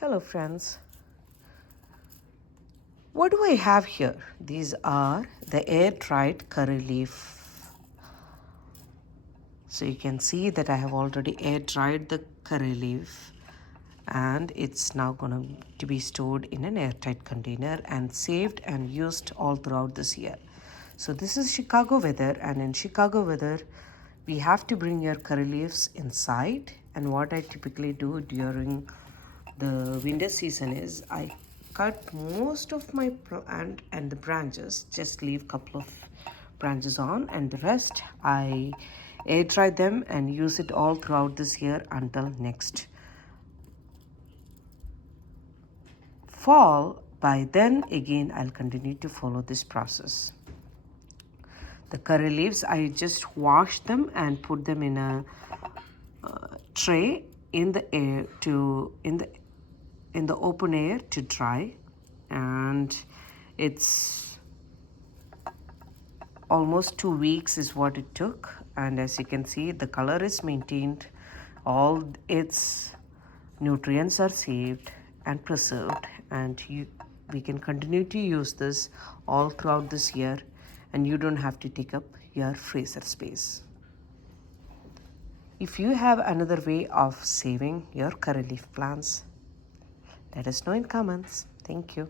Hello friends, what do I have here? These are the air dried curry leaf. So you can see that I have already air dried the curry leaf and it's now going to be stored in an airtight container and saved and used all throughout this year. So this is Chicago weather, and in Chicago weather we have to bring your curry leaves inside, and what I typically do during the winter season is I cut most of my plant and the branches, just leave couple of branches on, and the rest I air dry them and use it all throughout this year until next fall. By then again I'll continue to follow this process. The curry leaves, I just wash them and put them in a tray in the air to in the open air to dry, and it's almost 2 weeks is what it took, and as you can see the color is maintained, all its nutrients are saved and preserved, and we can continue to use this all throughout this year, and you don't have to take up your freezer space. If you have another way of saving your curry leaf plants, let us know in comments. Thank you.